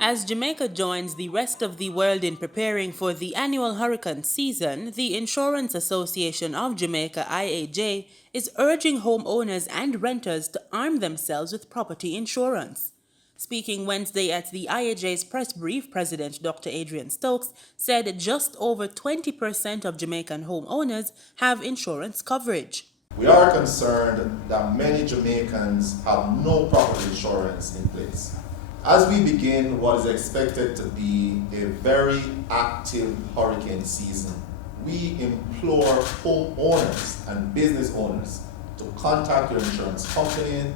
As Jamaica joins the rest of the world in preparing for the annual hurricane season, the Insurance Association of Jamaica (IAJ) is urging homeowners and renters to arm themselves with property insurance. Speaking Wednesday at the IAJ's press brief, President Dr Adrian Stokes said just over 20% of Jamaican homeowners have insurance coverage. We are concerned that many Jamaicans have no property insurance in place. As we begin what is expected to be a very active hurricane season, we implore homeowners and business owners to contact your insurance company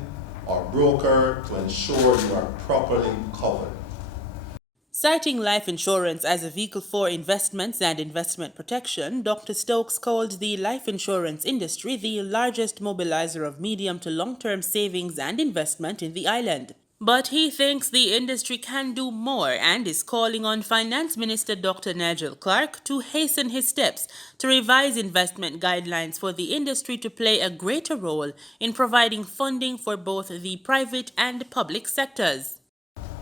or broker to ensure you are properly covered. Citing life insurance as a vehicle for investments and investment protection, Dr. Stokes called the life insurance industry the largest mobilizer of medium to long-term savings and investment in the island. But he thinks the industry can do more and is calling on Finance Minister Dr. Nigel Clarke to hasten his steps to revise investment guidelines for the industry to play a greater role in providing funding for both the private and public sectors.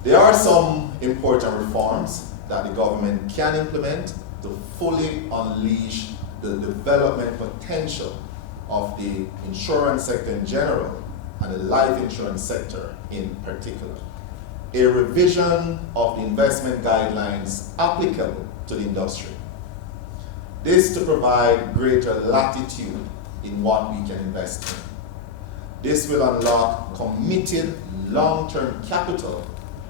There are some important reforms that the government can implement to fully unleash the development potential of the insurance sector in general and the life insurance sector in particular. A revision of the investment guidelines applicable to the industry. This to provide greater latitude in what we can invest in. This will unlock committed long-term capital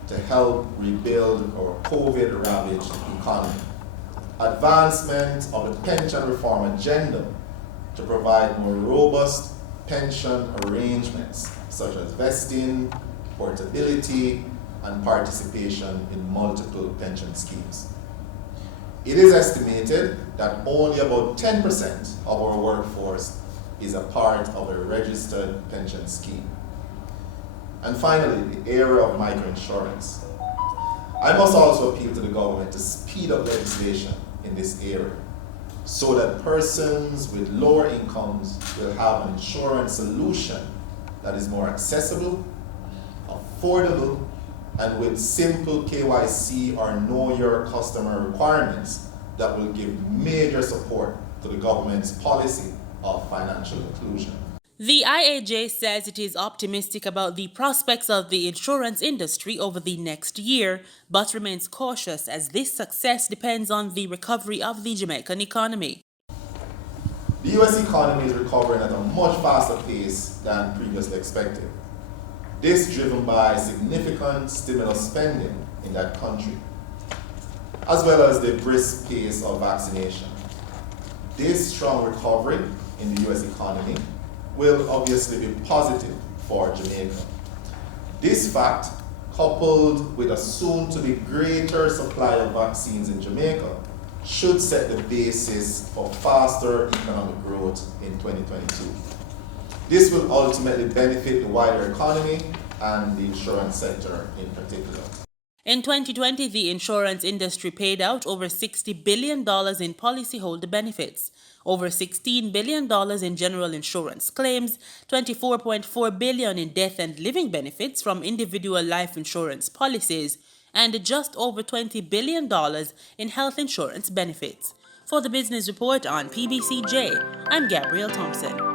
to help rebuild our COVID-ravaged economy. Advancement of the pension reform agenda to provide more robust pension arrangements such as vesting, portability, and participation in multiple pension schemes. It is estimated that only about 10% of our workforce is a part of a registered pension scheme. And finally, the area of microinsurance. I must also appeal to the government to speed up legislation in this area so that persons with lower incomes will have an insurance solution that is more accessible, affordable, and with simple KYC or know your customer requirements that will give major support to the government's policy of financial inclusion. The IAJ says it is optimistic about the prospects of the insurance industry over the next year, but remains cautious as this success depends on the recovery of the Jamaican economy. The U.S. economy is recovering at a much faster pace than previously expected. This driven by significant stimulus spending in that country, as well as the brisk pace of vaccination. This strong recovery in the U.S. economy will obviously be positive for Jamaica. This fact, coupled with a soon-to-be greater supply of vaccines in Jamaica, should set the basis for faster economic growth in 2022. This will ultimately benefit the wider economy and the insurance sector in particular. In 2020, the insurance industry paid out over $60 billion in policyholder benefits, over $16 billion in general insurance claims, $24.4 billion in death and living benefits from individual life insurance policies, and just over $20 billion in health insurance benefits. For the Business Report on PBCJ, I'm Gabrielle Thompson.